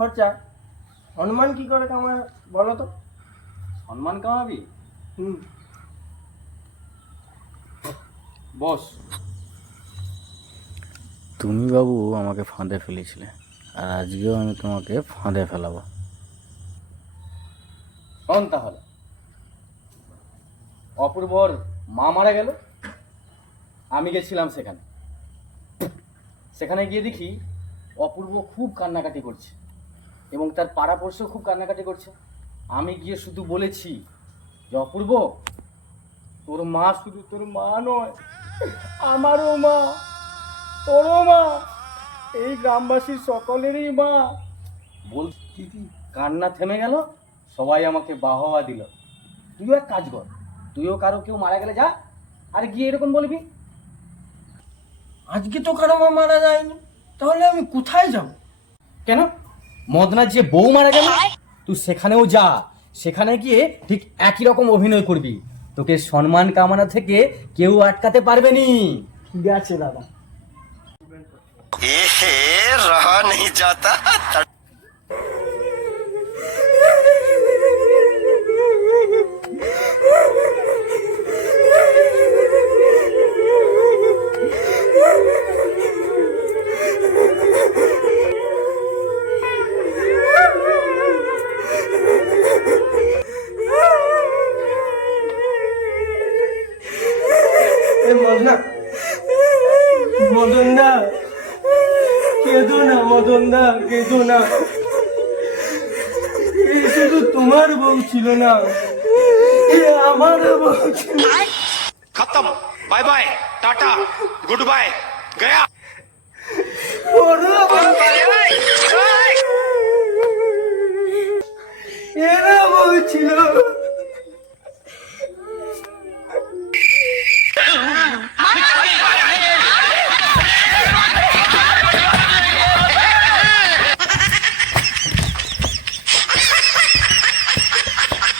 খরচা, সম্মান কি করে কামায় বলো তো? সম্মান কামাবি? হুম। বস। তুমি বাবু আমাকে ফাঁদে ফেলেছিলে, আর আজকেও আমি তোমাকে ফাঁদে ফেলাবো। শোন তাহলে, অপূর্বর মা মারা গেল, আমি গেছিলাম সেখানে। সেখানে গিয়ে দেখি অপূর্ব খুব কান্নাকাটি করছে এবং তার পাড়াপড়শিও খুব কান্নাকাটি করছে। আমি গিয়ে শুধু বলেছি যে অপূর্ব, তোর মা শুধু তোর মা নয়, আমারও মা, তোরও মা, এই গ্রামবাসীর সকলেরই মা। বলছি কি, কান্না থেমে গেল, সবাই আমাকে বাহবা দিল। তুইও এক কাজ কর, তুইও কারো কেউ মারা গেলে যা, আর গিয়ে এরকম বলবি, আজকে তো কারো মা মারা যায়নি, তাহলে আমি কোথায় যাব? কেন মদনার যে বউ মারা গেল, তুই সেখানেও যা, সেখানে গিয়ে ঠিক একই রকম অভিনয় করবি। তোকে সম্মান কামনা থেকে কেউ আটকাতে পারবে নি। ঠিক আছে দাদা। रहा नहीं जाता। মদনা, মদনদা, কেঁদো না মদনদা, কেঁদো না। এই শুধু তোমার বউ ছিল না, আমার বউ ছিল। खत्म, bye bye, tata, goodbye, गया। এরা বউ ছিল।